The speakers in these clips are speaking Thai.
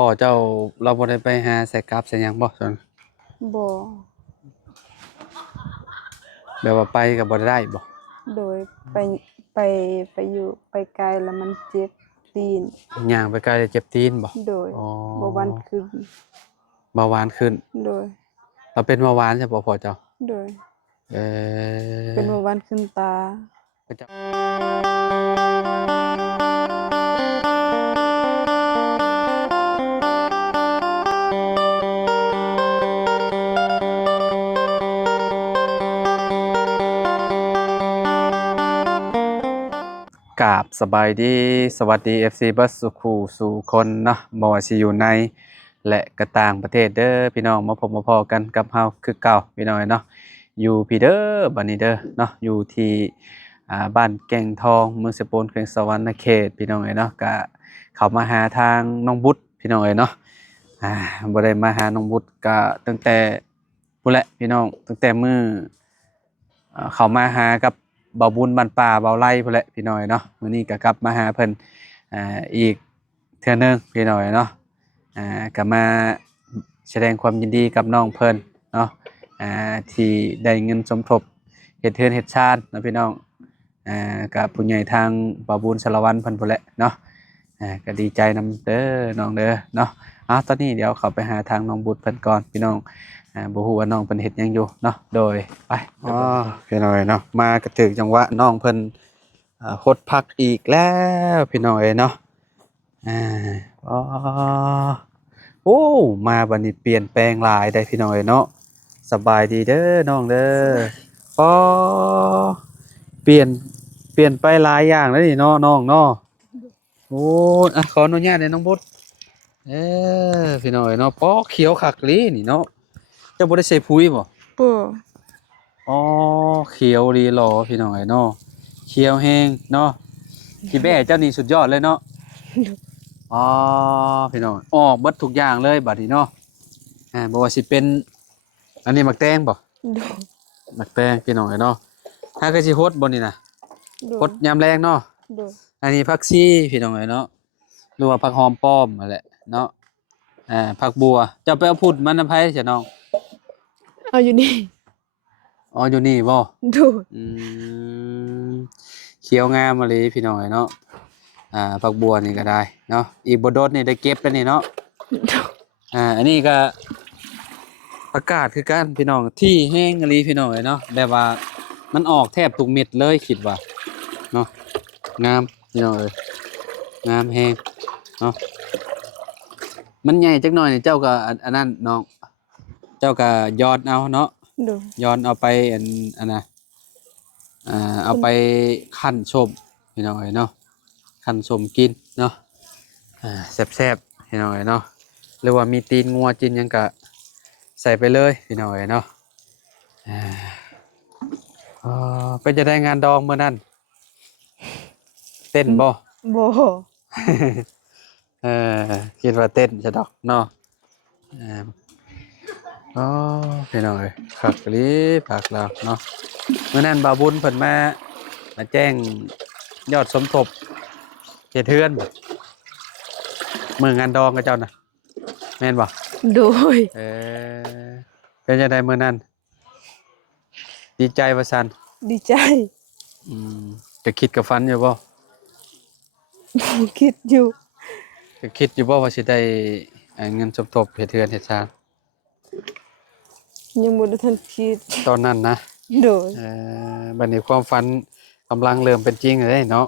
พ่อเจ้าเราบ่ได้ไปหาใส่กราฟใส่หยังบ่ซั่นบ่แบบว่าไปก็บ่ได้บ่โดยไปไปอยู่ไปไกลแล้วมันเจ็บตีนย่างไปไกลเจ็บตีนบ่โดยอ๋อเบาหวานขึ้นเบาหวานขึ้นโดยเราเป็นเบาหวานใช่บ่พ่อเจ้าโดยเอ่อเป็นเบาหวานขึ้นตาพระเจ้ากราบสบายดีสวัสดี FC เบิดสุขูสู่คนเนาะบ่ว่าสิอยู่ในและก็ต่างประเทศเด้อพี่น้องมาพบมาพอกันกับเฮาคือเก่าพี่น้องเนาะอยู่พี่เด้อบัดนี้เด้อเนาะอยู่ที่บ้านแก่งทองเมืองสกลแขวงสะหวรรณเขตพี่น้องเนาะก็เข้ามาหาทางน้องบุตรพี่น้องเนาะบ่ได้มาหาน้องบุตรก็ตั้งแต่พู้นแหละพี่น้องตั้งแต่มื้อเข้ามาหากับเบาบุญบ้านป่าเบาไร่พู้นแหละพี่น้องเนาะมื้อนี้ก็กลับมาหาเพิ่นอีกเทื่อนึงพี่น้องเนาะก็มาแสดงความยินดีกับน้องเพิ่นเนาะที่ได้เงินสมทบเฮ็ดเทือนเฮ็ดชาตินะพี่น้องกับผู้ใหญ่ทางบ่าวบุญสารวัตรเพิ่นพุ่นแหละเนาะก็ดีใจนำเด้อน้องเด้อเนาะตอนนี้เดี๋ยวเข้าไปหาทางน้องบุตรเพิ่นก่อนพี่น้องบ่ฮู้ว่าน้องเพิ่นเฮ็ดหยังอยู่เนาะโดยไปพี่น้องเนาะมากระถึกจังหวะน้องเพิ่นหดพักอีกแล้วพี่น้องเนาะอ๋อโอ้มาบัดนี้เปลี่ยนแปลงหลายได้พี่น้องเนาะสบายดีเด้อน้องเด้อปอเปลี่ยนไปหลายอย่างแล้วนี่เนาะน้องเนาะโอ้ขออนุญาตเด้อน้องบุตรพี่น้องเนาะปอเขียวคักอีหลีนี่เนาะเจ้าบ่ได้ใส่ปุ๋ยบ่บ่อ๋อเขียวดีหล่อพี่น้องเนาะเขียวแฮงเนาะพี่แบ้เจ้านี่สุดยอดเลยเนาะอ๋อพี่น้องออกเบิดทุกอย่างเลยบัดนี้เนาะบ่ว่าสิเป็นอันนี้มักแตงบ่โดยมักแตงพี่น้องเนาะถ้าคือสิโฮดบ่นี่น่ะโฮดยามแรงเนาะโดยอันนี้ผักชีพี่น้องเนาะหรือว่าผักหอมป้อมนั่นแหละเนาะผักบัวเจ้าไปเอาพุดมันนำไผซะน้องเอาอยู่นี่อ๋ออยู่นี่บ่โดยมเขียวงามมาเลยพี่น้องเนาะผักบัวนี่ก็ได้เนาะอีกบ่โดดนี่ได้เก็บแล้วนี่เนาะอันนี้ก็อากาศคือกันพี่น้องที่แห้งอีหลีพี่น้องเนาะแบบว่ามันออกแทบทุกเม็ดเลยคิดว่าเนาะงามพี่น้องงามแห้งเนาะมันใหญ่จักหน่อยนี่เจ้าก็อันนั้นน้องเจ้าก็ยอดเอาเนาะโดยย้อนเอาไปอันน่ะเอาไปคั่นชมพี่น้องเนาะคั่นชมกินเนาะแซ่บๆพี่น้องเนาะหรือว่ามีตีนงัวจินยังก็ใส่ไปเลยพี่น้องเนาะเป็นจะได้งานดองเมื่อนั้นเต้นบ่ บ่ คิดว่าเต้นจะดอกเนาะอ๋อพี่น้องคักอีหลีปากเราเนาะเมื่อนั้นบ่าวบุญเพิ่นมาแจ้งยอดสมทบเฮ็ดเฮือนบ่มื้องานดองกับเจ้าน่ะแม่นบ่โดยเป็นจังได๋มื้อนั้นดีใจว่าซั่นดีใจอืมจะคิดกับฝันอยู่บ่คิดอยู่จะคิดอยู่บ่ว่าสิได้เงินสมทบเฮ็ดเฮือนเฮ็ดชานยังบ่ได้ทันคิดตอนนั้นนะโดยบัดนี้ความฝันกำลังเริ่มเป็นจริงแล้วเด้เนาะ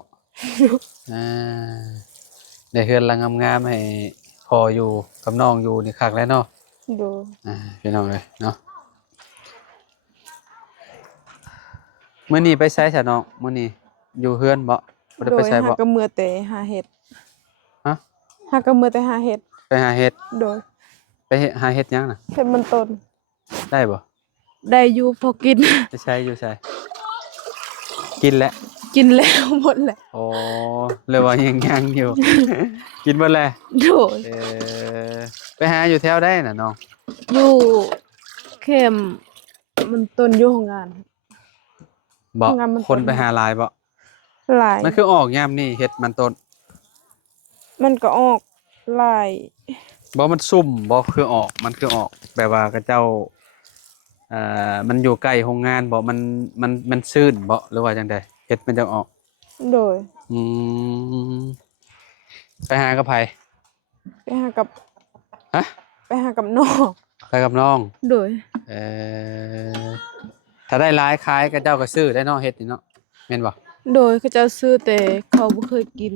ได้เฮือนหลังงามๆให้พ่ออยู่กับน้องอยู่นี่คักแล้วเนาะโดยพี่น้องเอ้ยเนาะมื้อนี้ไปไสซะน้องมื้อนี้อยู่เฮือนบ่บ่ได้ไปไสบ่หาก็มื้อแต่หาเห็ดฮะหาก็มื้อแต่หาเห็ดไปหาเห็ดโดยไปหาเห็ดหยังน่ะเห็ดมันต้นได้บ่ได้อยู่พอกินไปใช้อยู่ไสกินแล้วกินแล้วหมดแล้วอ๋อเลยว่ายังอยู่ กินหมดแล้วโดยไปหาอยู่แถวใดน่ะน้องอยู่เข้มมันต้นอยู่โรงงานบ่คนไปหาหลายบ่หลายมันคือออกยามนี่เฮ็ดมันต้นมันก็ออกหลาย บ่มันซุ่มบ่คือออกมันคือออกแบบว่ากระเจ้ามันอยู่ใกล้โรงงานบ่มันชื้นบ่หรือว่าจังไดเฮ็ดมันจังออกโดยอืมไปหากับไผไปหากับฮะไปหากับน้อง ไปกับน้องโดยเอ่อถ้าได้หลายขายกระเจ้าก็ซื้อได้เนาะเฮ็ดนี่เนาะแม่นบ่ โดยเขาจะซื้อแต่เขาบ่เคยกิน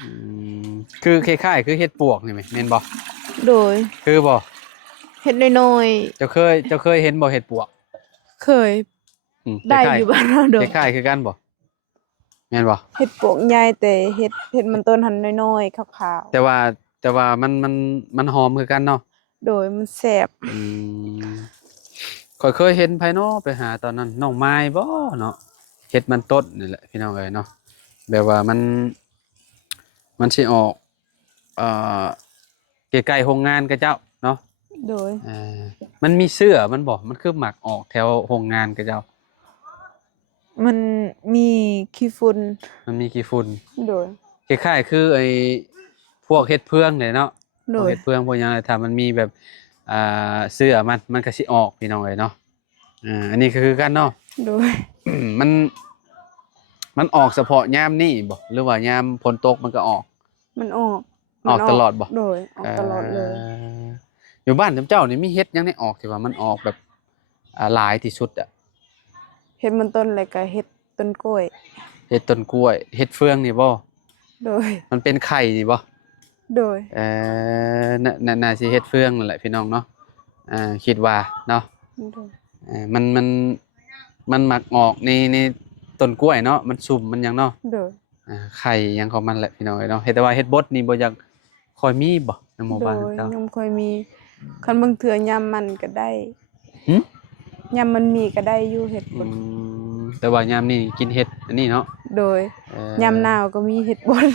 อืมคือคล้ายๆคือเฮ็ดปวกนี่แหมแม่นบ่โดยคือบ่เฮ็ดน้อยเจ้าเคยเห็นบ่เฮ็ดปวกๆเคยคได้ล้ายอยู่บ้านเราโดๆคยล้ายๆคือกันบ่แม่นบ่เฮ็ดปลวกใหญ่แต่เฮ็ดมันต้นหันน้อยๆขาวแต่ว่ามันหอมคือกันเนาะๆโดยมันแซ่บอืมข้อยเคยเห็นไผเนาะไปหาตอนนั้นน้องไม้บ่เนาะเฮ็ดมันต้นนี่แหละพี่น้องเอ้ยเนาะแบบว่ามันสิออกเอ่อใกล้ๆโรงงานเขาเจ้าเนาะโดยมันมีเสื้อมันบ่มันคือหมักออกแถวโรงงานเขาเจ้ามันมีขี้ฝุ่นมันมีกี่ฝุ่นโดยคล้ายๆคือไอ้พวกเฮ็ดเพืองเนี่ยเนาะพโดยวกเฮ็ดเพืองพวกหยังถ้ามันมีแบบเสื้อมันก็สิออกพี่น้องเอ้ยเนาะอันนี้ก็คือกันเนาะ โดย มันมันออกเฉพาะยามนี้บ่หรือว่ายามฝนตกมันก็ออกมันออก ออกตลอดบ่โดยออกตลอดเลยอยู่บ้านเจ้านี่มีเฮ็ดหยังได้ออกที่ว่ามันออกแบบหลายที่สุดอะเฮ็ดมันต้นแล้วก็เฮ็ดต้นกล้วยเฮ็ดต้นกล้วยเฮ็ดเฟืองนี่บ่โดยมันเป็นไข่นี่บ่โดยน่าสิเฮ็ดเฟืองนั่นแหละพี่น้องเนาะคิดว่าเนาะโดยมันมักออกในต้นกล้วยเนาะมันสุ่มมันหยังเนาะโดยไข่หยังของมันแหละพี่น้องเอ้ยเนาะเฮ็ดแต่ว่าเฮ็ดบดนี่บ่อยากค่อยมีบ่ในหมู่โดบ้านยเจ้ายังค่อยมีคันบางเทื่อยามมันก็ได้หึยามมันมีก็ได้อยู่เฮ็ดบดแต่ว่ายามนี้กินเห็ดอันนี้เนาะโดยยามหนาวก็มีเฮ็ดบด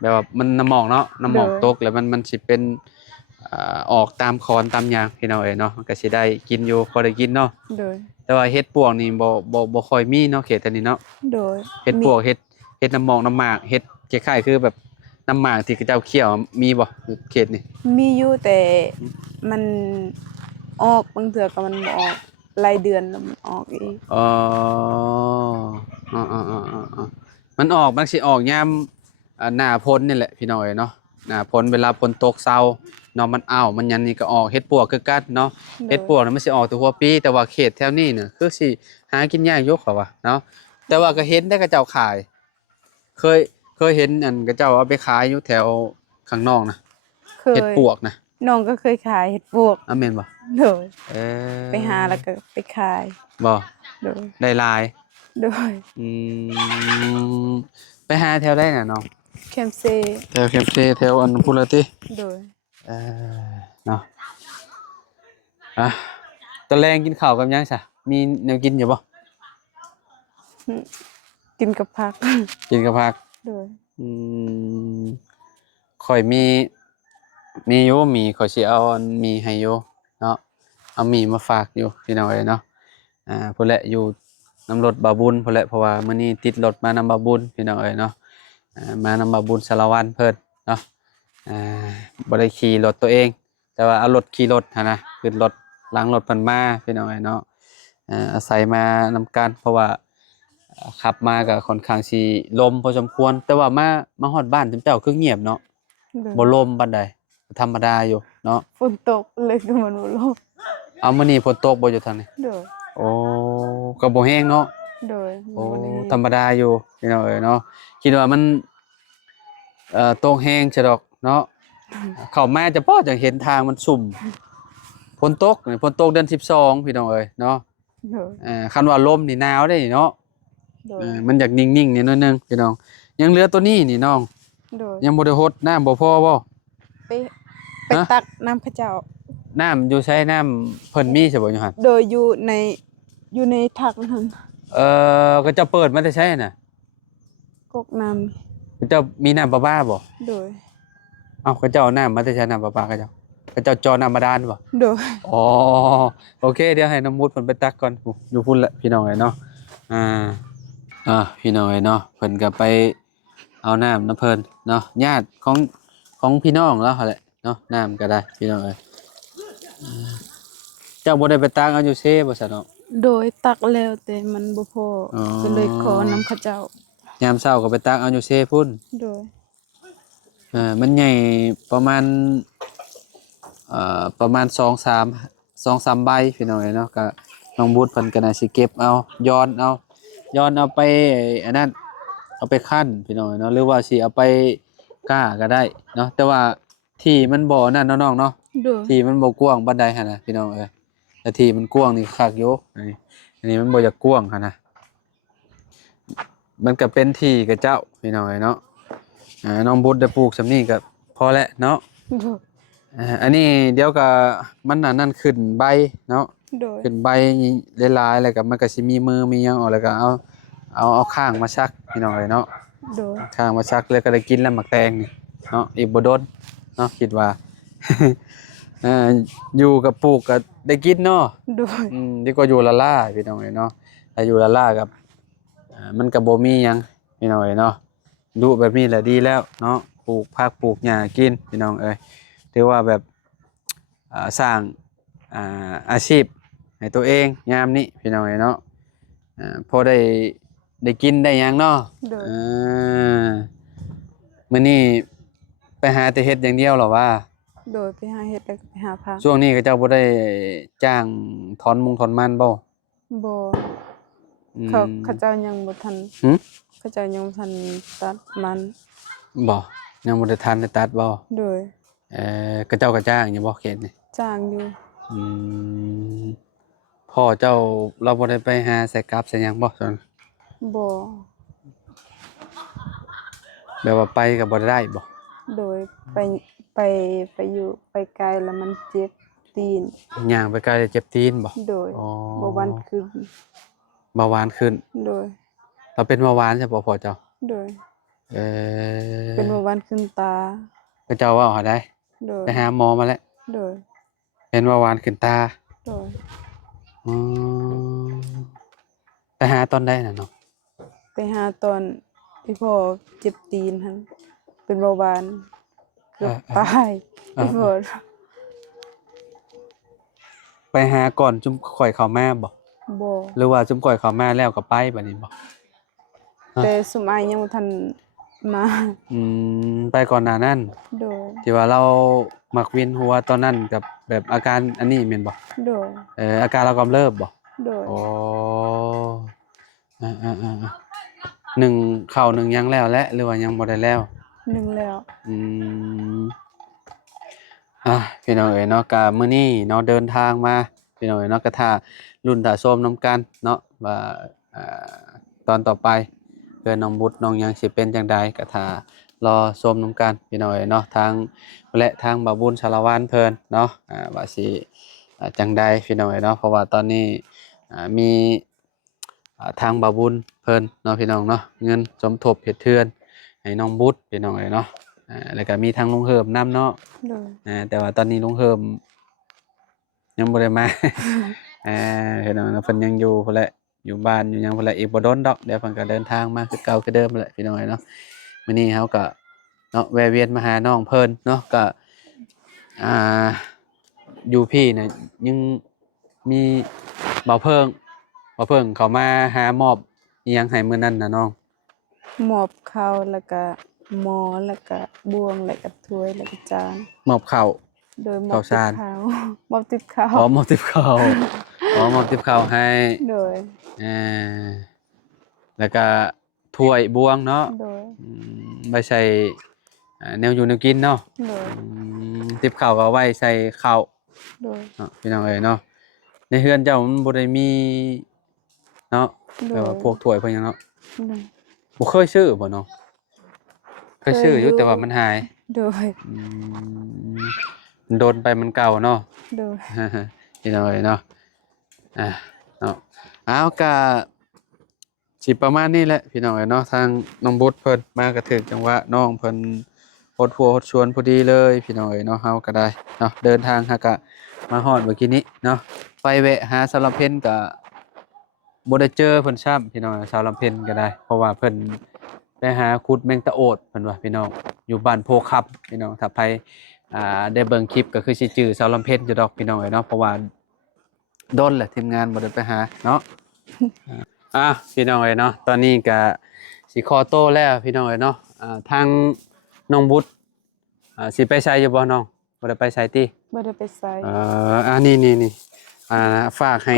แบบว่ามันน้ำหมอกเนาะน้ำหมอกโดยตกแล้วมันสิเป็นออกตามคอนตามหยังพี่น้องเอ้ยเนาะมันก็สิได้กินอยู่พอได้กินเนาะโดยแต่ว่าเห็ดปวกนี่บ่ค่อยมีเนาะเขตอันนี้เนาะโดยเห็ดปวกเห็ดน้ำหมอกน้ำหมากเห็ดคล้ายๆคือแบบน้ำหมากที่เขาเจ้าเคี่ยวมีบ่เขตนี่มีอยู่แต่มันออกบางเทื่อก็มันบ่ออกรายเดือนแล้วมันออกอีกอ๋อมันออกมันสิออกยามหน้าฝนนี่แหละพี่น้องเอ้ยเนาะหน้าฝนเวลาฝนตกเซาเนาะมันอ้าวมันหยังนี่ก็ออกเห็ดปวกคือกันเนาะเห็ดปวกน่ะมันสิออกแต่หัวปีแต่ว่าเขตแถวนี้เนี่ยคือสิหากินยากอยู่เขาว่าเนาะแต่ว่าก็เห็นได้เขาเจ้าขายเคยเคยเห็นอันเขาเจ้าเอาไปขายอยู่แถวข้างนอกนะเคเห็ดยปวกนะน้องก็เคยขายเฮ็ดปลวกแม่นบ่โดยเอไปหาแล้วก็ไปขายบ่โดยได้หลายโดยอืมไปหาแถวใดน่ะน้องแคมเซแถวเคฟซีแถวอันพุ่นละติโดยเอเนาะอ่ะตอนแรงกินข้าวกับหยังซะมีแนวกินอยู่บ่กินกับผักกินกับผักโดยอืมข้อยมีอยู่มีข้อยสิเอาอันมีให้อยู่เนาะเอามีมาฝากอยู่พี่น้องเอ้ยเนาะพุ่นแหละอยู่น้ำรถบ่าวบุญพุ่นแหละเพราะว่ามื้อนี้ติดรถมานำบ่าวบุญพี่น้องเอ้ยเนาะมานำบ่าวบุญสารวัตรเพิ่นเนาะอ่าบ่ได้ขี่รถตัวเองแต่ว่าเอารถขี่รถหั่นนะขึ้นรถหลังรถเพิ่นมาพี่น้องเอ้ยเนาะอาศัยมานำกันเพราะว่าขับมาก็ค่อนข้างสิลมพอสมควรแต่ว่ามาฮอดบ้านเจ้าคือเงียบเนาะบ่ลมปานใดธรรมดาอยู่เนาะฝนตกเลยก็มันบ่ลงเอามื้อนี้ฝนตกบ่อยู่ทางนี้โดยโอ้ก็บ่แห้งเนาะโดยโอ้ธรรมดาอยู่พี่น้องเอ้ยเนาะคิดว่ามันตกแห้งซะดอกเนาะเข้ามาจะพอจังเห็นทางมันสุ่มฝนตกนี่ฝนตกเดือน12พี่น้องเอ้ยเนาะโดยคันว่าลมนี่หนาวได้นี่เนาะโดยมันอยากนิ่งๆนี่หน่อยนึงพี่น้องยังเหลือตัวนี้นี่น้องโดยยังบ่ได้ฮดน้ำบ่พอบ่ไปตักน้ำเขาเจ้าน้ำอยู่ใช้น้ำเพิ่นมีใช่บ่อยู่หั่นโดยอยู่ในถังนั่นก็จะเปิดมาแต่ใช่น่ะกกน้ำก็จะมีน้ำประปาบ่โดยเอ้าก็จะเอาน้ำมาแต่ใช้น้ำประปาก็จะจอน้ำบาดาลบ่โดยอ๋อโอเคเดี๋ยวให้น้ำมุดเพิ่นไปตักก่อนอยู่พุ่นแหละพี่น้องเอ้ยเนาะพี่น้องเอ้ยเนาะเพิ่นก็ไปเอาน้ำเพิ่นเนาะญาติของพี่น้องแล้วหั่นแหละ เนาะน้ำก็ได้พี่น้องเอ้ยเจ้าบ่ได้ไปตากเอาอยู่เซบ่ซั่นเนาะ โดยตักแล้วแต่มันบ่พออ อ ก็เลยขอน้ำเขาเจ้าย ามเช้าก็ไปตากเอาอยู่เซพุ่น โดย มันใหญ่ประมาณประมาณ2-3ใบพี่น้องเอ้ยเนาะก็น้องบุญเพิ่นก็น่าสิเก็บเอาย้อนเอาไปอันนั้นเอาไปคั่นพี่น้องเอ้ยเนาะหรือว่าสิเอาไปก้าก็ได้เนาะแต่ว่าที่มันบ่นั่นเนาะน้องเนาะ โดย ที่มันบ่กว้างปานใดหั่นน่ะพี่น้องเอ้ยแต่ที่มันกว้างนี่คักอยู่อันนี้มันบ่อยากกว้างหั่นน่ะมันก็เป็นที่กับเจ้าพี่น้องเอ้ยเนาะน้องบุญได้ปลูกซำนี้ก็พอแล้วเนาะ โดย อันนี้เดี๋ยวก็มันน่ะนั่นขึ้นใบเนาะ โดย ขึ้นใบหลายๆแล้วก็มันก็สิมีมือมีหยังออกแล้วก็เอาข้างมาชักพี่น้องเอ้ยเนาะ โดย ข้างมาชักแล้วก็ได้กินแล้วหมักแตงนี่เนาะอีกบ่โดนเนาะคิดว่า อยู่กับปลูกก็ได้กินเนาะ โดย ดีกว่าอยู่ละล่าพี่น้องเอ้ยเนาะถ้าอยู่ละล่ากับมันก็บ่มีหยังพี่น้องเอ้ยเนาะดูแบบนี้แหละดีแล้วเนาะปลูกผักปลูกหญ้ากินพี่น้องเอ้ยถือว่าแบบสร้างอาชีพให้ตัวเองยามนี้พี่น้องเอ้ยเนาะพอได้กินได้หยังเนาะ โดย มื้อนี้ไปหาแต่เฮ็ดอย่างเดียวเหรอว่า โดยไปหาเห็ดแล้วก็ไปหาผัก ช่วงนี้ก็เจ้าบ่ได้จ้างถอนถอนมันบ่ บ่ อืม เขาเจ้ายังบ่ทัน หึ เขาเจ้ายังบ่ทันตัดมัน บ่ยังบ่ได้ทันได้ตัดบ่ โดย ก็เจ้าก็จ้างอยู่บ่เขตนี่ จ้างอยู่ อืมพ่อเจ้าเราบ่ได้ไปหาใส่กับใส่หยังบ่ซั่น บ่ แบบว่าไปก็บ่ได้บ่ โดยไปไปอยู่ไปไกลแล้วมันเจ็บตีน ย่างไปไกลเจ็บตีนบ่ โดย อ๋อ บ่วันขึ้น เบาหวานขึ้น โดย เราเป็นเบาหวานใช่บ่พ่อเจ้า โดย เออ เป็นเบาหวานขึ้นตา ก็เจ้าเว้าหาได้ โดย ไปหาหมอมาแล้ว โดย เป็นเบาหวานขึ้นตา โดย อืมไปหาตอนใดน่ะเนาะ ไปหาตอนที่พ่อเจ็บตีนหั่นเป็นเบาหวานเกือบตายที่พ่อ ไปหาก่อนจุ่มข่อยเข้ามาบ่ บ่ หรือว่าจุ่มข่อยเข้ามาแล้วก็ไปบัดนี้บ่ แต่สุมอายยังบ่ทันมา ไปก่อนหน้านั้น โดย ที่ว่าเรามักเวียนหัวตอนนั้นกับแบบอาการอันนี้แม่นบ่ โดย อาการเรากำเริบบ่ โดย อ๋อหนึ่งเข้าหนึ่งยังแล้วและหรือว่ายังบ่ได้แล้ว หนึ่งแล้ว อืมพี่น้องเอ๋ยเนาะก็มื้อนี้เนาะเดินทางมาพี่น้องเอ๋ยเนาะก็ท่ารุ่นท่าชมนํกันเนาะว่าอ่าตอนต่อไปเพื่อนน้องบุตรน้องหยังสิเป็นจังใดก็ท่ารอชมนํกันพี่น้องเอ๋ยเนาะทางและทางบ่าวบุญชาละวันเพิ่นเนาะว่าสิจังใดพี่น้องเอ๋ยเนาะเพราะว่าตอนนี้มีทางบ่าวบุญเพิ่นเนาะพี่น้องเนาะเงินสมทบเฮ็ดเทือนให้น้องบุตรพี่น้องเอ๋ยเนาะแล้วก็มีทางลุงเฮิมนํเนาะ โดย แต่ว่าตอนนี้ลุงเฮิมยังบ่ได้มา เห็นว่าเพิ่นยังอยู่พุ่นแหละอยู่บ้านอยู่หยังพุ่นแหละอีกบ่โดนดอกเดี๋ยวเพิ่นก็เดินทางมาคือเก่าคือเดิมนั่นแหละพี่น้องเนาะมื้อนี้เฮาก็เนาะแวะเวียนมาหาน้องเพิ่นเนาะก็อ่าอยู่พี่เนี่ยยังมีเบาเพิ่งเขามาหามอบอีหยังให้มื้อนั้นน่ะน้อง หมอบข้าวแล้วก็หมอแล้วก็บ่วงแล้วก็ถ้วยแล้วก็จาน มอบข้าว โดยหมอ ข้า บ วสาร ข้าว หมอบติบข้าว มอบติบข้าวมอบติบข้าวให้ โดย แล้วก็ถ้วยบวงเนาะ โดย ไว้ใส่แนวอยู่แนวกินเนาะ โดย ติบข้าวก็เอาไว้ใส่ข้าว โดย เนาะพี่น้องเอ้ยเนาะในเฮือนเจ้ามันบ่ได้มีเนาะ โด แบบ ย ว่าพวกถ้วยพวกหยังเนาะ โดย บ่เคยซื้อบ่เนาะเคยซื้ออยู่แต่ว่ามันหาย โดย มันโดนไปมันเก่าเนาะ โดย พี่น้องเอ้ยเนาะเนาะเอาก็สิประมาณนี้แหละพี่น้องเอ้ยเนาะทางน้องบุตรเพิ่นมากระถึกจังหวะน้องเพิ่นโหดหัวโหดชวนพอดีเลยพี่น้องเอ้ยเนาะเฮาก็ได้เนาะเดินทางหากะมาฮอดเมื่อกี้นี้เนาะไปแวะหาสารเพนก็บ่ได้เจอเพิ่นซ้ำพี่น้องสารเพนก็ได้ เพราะว่าเพิ่นไปหาขุดแมงตะโอดเพิ่นว่าพี่น้องอยู่บ้านโพคับพี่น้องถ้าไป ได้เบิ่งคลิปก็คือสิจื้อสาวลำเพ็ญอยู่ดอกพี่น้องเอ้ยเนาะเพราะว่าโดนแหละทีมงานบ่ได้ไปหาเนาะ พี่น้องเอ้ยเนาะตอนนี้ก็สิขอโตวแล้วพี่น้องเอ้ยเนาะทางน้องบุตรสิไปไสอยู่บ่น้องบ่ได้ไปไสติ บ่ได้ไปไส นี่ฝากให้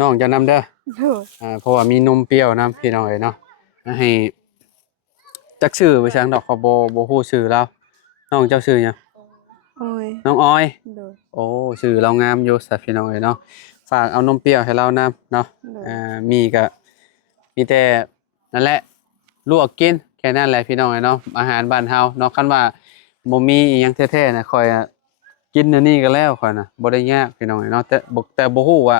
น้องเจะนำเด้อ โดย เพราะว่ามีนมเปรี้ยวนํพี่น้องเอ้ยเนาะให้จักชื่อไปจังดอกเขาบ่ฮู้ชื่อแล้วน้องเจ้าชื่อหยัง โอ้ย น้องออย โดย โอ้ชื่อเรางามอยู่สัตว์พี่น้องเอ้ยเนาะฝากเอานมเปรี้ยวให้เรานำเนาะ โดย มีแต่นั่นแหละลวกกินแค่นั้นแหละพี่น้องเอ้ยเนาะอาหารบ้านเฮาเนาะคันว่าบ่มีอีหยังแท้ๆนะค่อยกินอันนี้ก็แล้วค่อยน่ะบ่ได้ยากพี่น้องเอ้ยเนาะแต่บ่ฮู้ว่า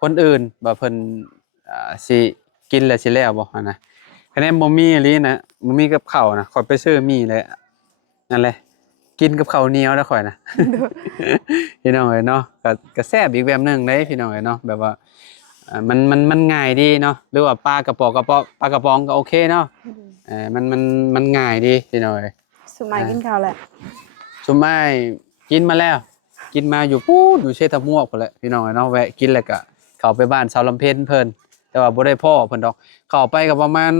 คนอื่นว่าเพิ่นสิกินแล้วสิแล้วบ่หั่นน่ะคะแนนบ่มีอีหลีนะบ่มีกับข้าวนะค่อยไปซื้อมีเลยนั่นแหละกินกับข้าวเหนียวแล้วค่อยน่ะ พี่น้องเอ้ยเนาะก็แซ่บอีกแบบหนึงเด้พี่น้องเอ้ยเนาะแบบว่ามันง่ายดีเนาะหรือว่าปลากระป๋องปลากระป๋องก็โอเคเนาะมันง่ายดีพี่น้องเอ้ย สุมายกินข้าวแหละ สุมายกินมาแล้ว กินมาอยู่ปู๊ดอยู่เชตม่วกพุ่นแหละพี่น้องเอ้ยเนาะแวะกินแล้วก็เข้าไปบ้านชาวลำเพ็ญเพิ่นแต่ว่าบ่ได้พ่อเพิ่นดอกเข้าไปก็ประมาณ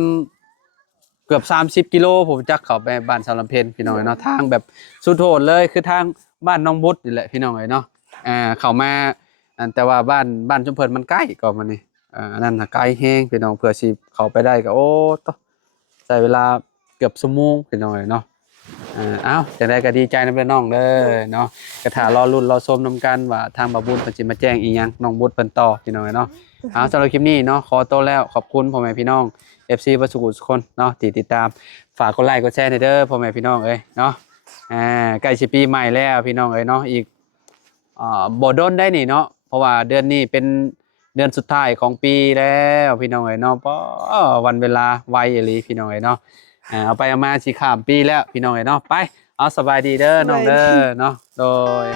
เกือบ30 กิโลผมจักเข้าไปบ้านชาวลำเพ็ญพี่น้องเอ้ยเนาะทางแบบสุดโหดเลยคือทางบ้านน้องบุตรนี่แหละพี่น้องเอ้ยเนาะเข้ามาแต่ว่าบ้านชุมเพิ่นมันใกล้ก็มันนี่อันนั้นน่ะไกลแฮงพี่น้องเพื่อสิเข้าไปได้ก็โอ้ตใช้เวลาเกือบชั่วโมงพี่น้องเอ้ยเนาะเอ้าจังได๋ก็ดีใจนำเด้อน้องเด้อเนาะก็ถ้ารอลุ้นรอชมนำกันว่าทางบ่าวบุญเพิ่นสิมาแจ้งอีหยังน้องบุตรเพิ่นต่อพี่น้องเอ้ยเนาะสำหรับคลิปนี้เนาะขอตัวแล้วขอบคุณพ่อแม่พี่น้อง FC บ่สุขทุกคนเนาะที่ติดตามฝากกดไลค์กดแชร์หน่อยเด้อพ่อแม่พี่น้องเอ้ยเนาะใกล้สิปีใหม่แล้วพี่น้องเอ้ยเนาะอีกบ่ดนได้นี่เนาะเพราะว่าเดือนนี้เป็นเดือนสุดท้ายของปีแล้วพี่น้องเอ้ยเนาะวันเวลาไวอีหลีพี่น้องเอ้ยเนาะเอาไปเอามาสิข้ามปีแล้วพี่น้องเอ้ยเนาะไปเอาสบายดีเด้อน้องเด้อเนาะโดย